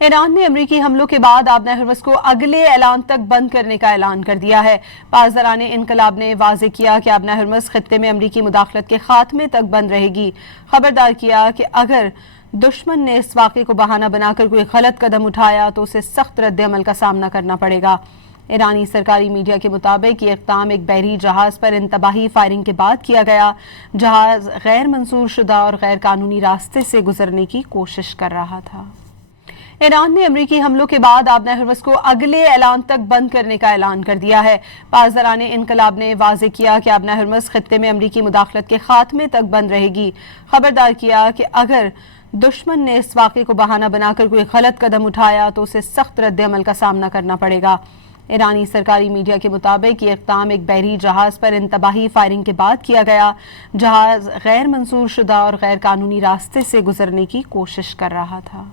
ایران نے امریکی حملوں کے بعد آبنہ ہرمز کو اگلے اعلان تک بند کرنے کا اعلان کر دیا ہے۔ پاسداران انقلاب نے واضح کیا کہ آبنہ ہرمز خطے میں امریکی مداخلت کے خاتمے تک بند رہے گی۔ خبردار کیا کہ اگر دشمن نے اس واقعے کو بہانہ بنا کر کوئی غلط قدم اٹھایا تو اسے سخت رد عمل کا سامنا کرنا پڑے گا۔ ایرانی سرکاری میڈیا کے مطابق یہ اقدام ایک بحری جہاز پر انتباہی فائرنگ کے بعد کیا گیا۔ جہاز غیر منظور شدہ اور غیر قانونی راستے سے گزرنے کی کوشش کر رہا تھا۔ ایران نے امریکی حملوں کے بعد آبنہ ہرمز کو اگلے اعلان تک بند کرنے کا اعلان کر دیا ہے۔ پاسداران انقلاب نے واضح کیا کہ آبنہ ہرمز خطے میں امریکی مداخلت کے خاتمے تک بند رہے گی۔ خبردار کیا کہ اگر دشمن نے اس واقعے کو بہانہ بنا کر کوئی غلط قدم اٹھایا تو اسے سخت رد عمل کا سامنا کرنا پڑے گا۔ ایرانی سرکاری میڈیا کے مطابق یہ اقدام ایک بحری جہاز پر انتباہی فائرنگ کے بعد کیا گیا۔ جہاز غیر منظور شدہ اور غیر قانونی راستے سے گزرنے کی کوشش کر رہا تھا۔